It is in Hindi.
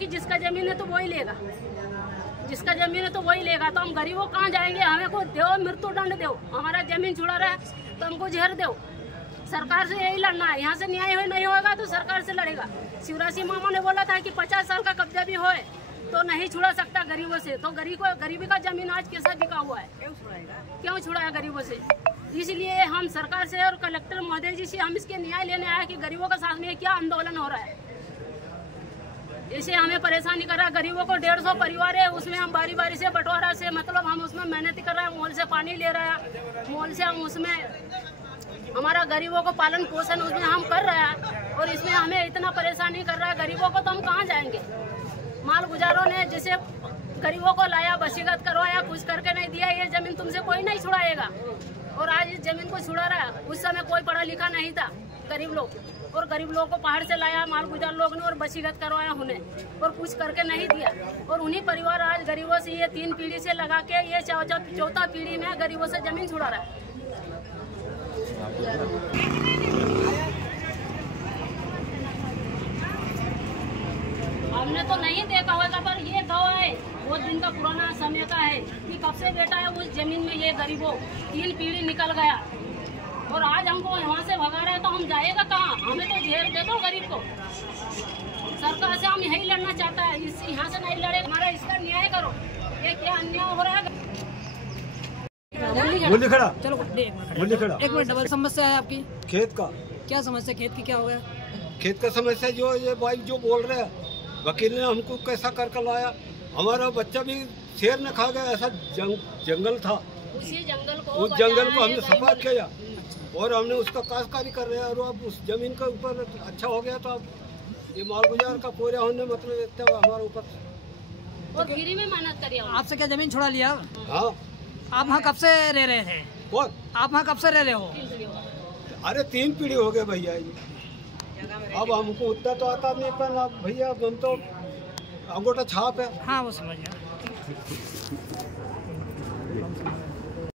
कि जिसका जमीन है तो वही लेगा, जिसका जमीन है तो वही लेगा। तो हम गरीबों कहाँ जाएंगे? हमें को दो, मृत्यु दंड दो। हमारा जमीन छुड़ा रहा है तो हमको जहर दो। सरकार से यही लड़ना है। यहाँ से न्याय नहीं होगा तो सरकार से लड़ेगा। शिवराज सिंह मामा ने बोला था कि 50 साल का कब्जा भी होए तो नहीं छुड़ा सकता गरीबों से। तो गरीबी का जमीन आज कैसा बिका हुआ है? क्यों छुड़ाया गरीबों से? इसलिए हम सरकार से और कलेक्टर महोदय जी से हम इसके न्याय लेने आए कि गरीबों का साथ में क्या आंदोलन हो रहा है। इसे हमें परेशानी कर रहा है। गरीबों को 150 परिवार है, उसमें हम बारी बारी से बंटवारा से मतलब हम उसमें मेहनत कर रहे हैं। मोल से पानी ले रहे हैं, मोल से हम उसमें हमारा गरीबों को पालन पोषण उसमें हम कर रहे हैं। और इसमें हमें इतना परेशानी कर रहा है गरीबों को, तो हम कहाँ जाएंगे? माल गुजारों ने जैसे गरीबों को लाया, वसीयत करवाया, कुछ करके नहीं दिया। ये जमीन तुमसे कोई नहीं छुड़ाएगा। और आज इस जमीन को छुड़ा रहा है। उस समय कोई पढ़ा लिखा नहीं था, गरीब लोग, और गरीब लोगों को पहाड़ से लाया माल गुजार लोग ने और वसीयत करवाया उन्हें, और कुछ करके नहीं दिया। और उन्हीं परिवार आज गरीबों से ये 3 पीढ़ी से लगा के ये चौथा पीढ़ी में गरीबों से जमीन छुड़ा रहा है। हमने तो नहीं देखा होगा, पर ये गवाह है वो दिन का पुराना समय का है कि कब से बेटा है उस जमीन में ये गरीबों 3 पीढ़ी निकल गया। और आज हमको यहाँ से भगा रहे हैं तो हम जाएगा कहाँ? हमें तो घेर दे दो गरीब को। सरकार से हम यही लड़ना चाहता है, यहाँ से नहीं लड़े। हमारा इसका न्याय करो। ये क्या अन्याय हो रहा है? बोलिए खड़ा। चलो बोलिए खड़ा। एक मिनट। डबल समस्या है आपकी? खेत का। क्या समस्या? खेत की क्या हो गया? खेत का समस्या जो ये भाई जो बोल रहे हैं, वकील ने हमको कैसा करके लाया। हमारा बच्चा भी शेर ने खा गया। ऐसा जंगल था, उसी जंगल को, उस जंगल को हमने सफा किया और हमने उसका काश्तकारी कर रहे हैं। और अब उस जमीन के ऊपर अच्छा हो गया तो अब ये माल गुजार का पूरा होने मतलब इतना हमारे ऊपर। और फ्री में मेहनत करिए। आपसे क्या जमीन छुड़ा लिया? हाँ। आप वहाँ कब से रह रहे थे? कौन? आप वहाँ कब से रह रहे हो? अरे 3 पीढ़ी हो गए भैया। अब हमको उतना तो आता नहीं, पर अब भैया हम तो अंगूठा छाप है। हाँ वो समझ गया।